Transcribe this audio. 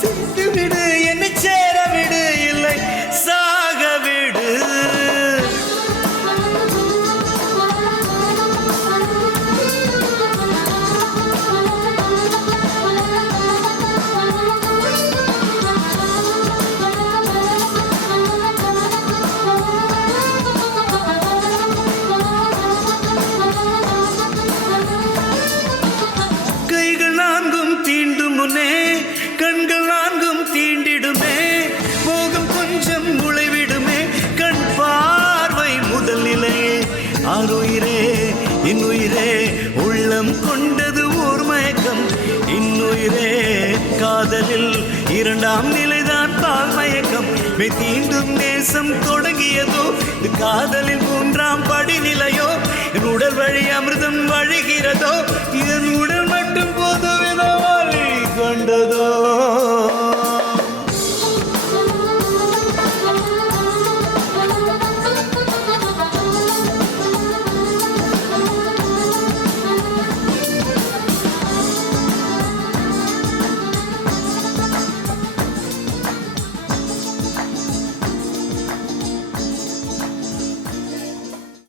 சேர்த்து விடு என்னை சேர விடு இல்லை சாக விடு. கைகள் நான்கும் தீண்டும் முன்னே கண்கள் நான்கும் தீண்டிடுமே, மோகம் கொஞ்சம் நுழைவிடுமே, கண் பார்வை முதல் நிலையே. ஆறுயிரே இன்னுயிரே உள்ளம் கொண்டது ஓர் மயக்கம், இன்னுயிரே காதலில் இரண்டாம் நிலைதான் பால் மயக்கம். தீண்டும் நேசம் தொடங்கியதோ இது காதலில் மூன்றாம் படிநிலையோ, என் உடல் வழி அமிர்தம் வழிகிறதோ, இதன் உடல் மட்டும் போதும்